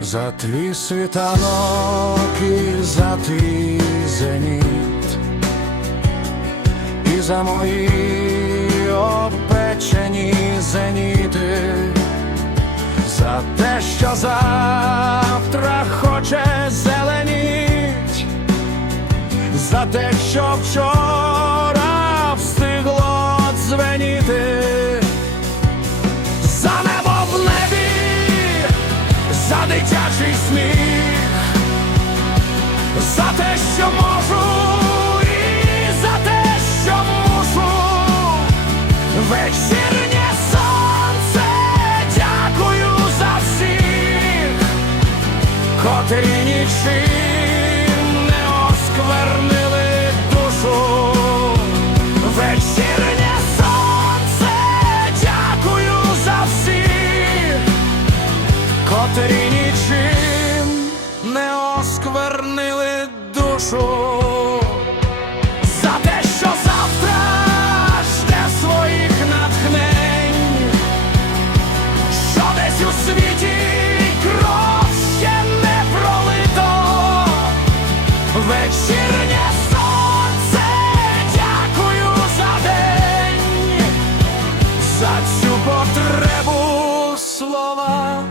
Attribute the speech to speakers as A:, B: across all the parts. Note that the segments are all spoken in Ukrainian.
A: За твій світанок і за твій зеніт, і за мої опечені зеніти, за те, що завтра хоче зеленіть, за те, що вчора встигло дзвеніти. За сміх, за те, що можу, і за те, що мушу. Вечірнє сонце, дякую за всіх, котрі нічим не осквернили душу. Вечірнє котрі пролито. Вечірнє сонце, дякую за день, за цю потребу слова,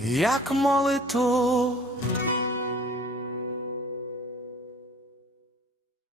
A: як молитву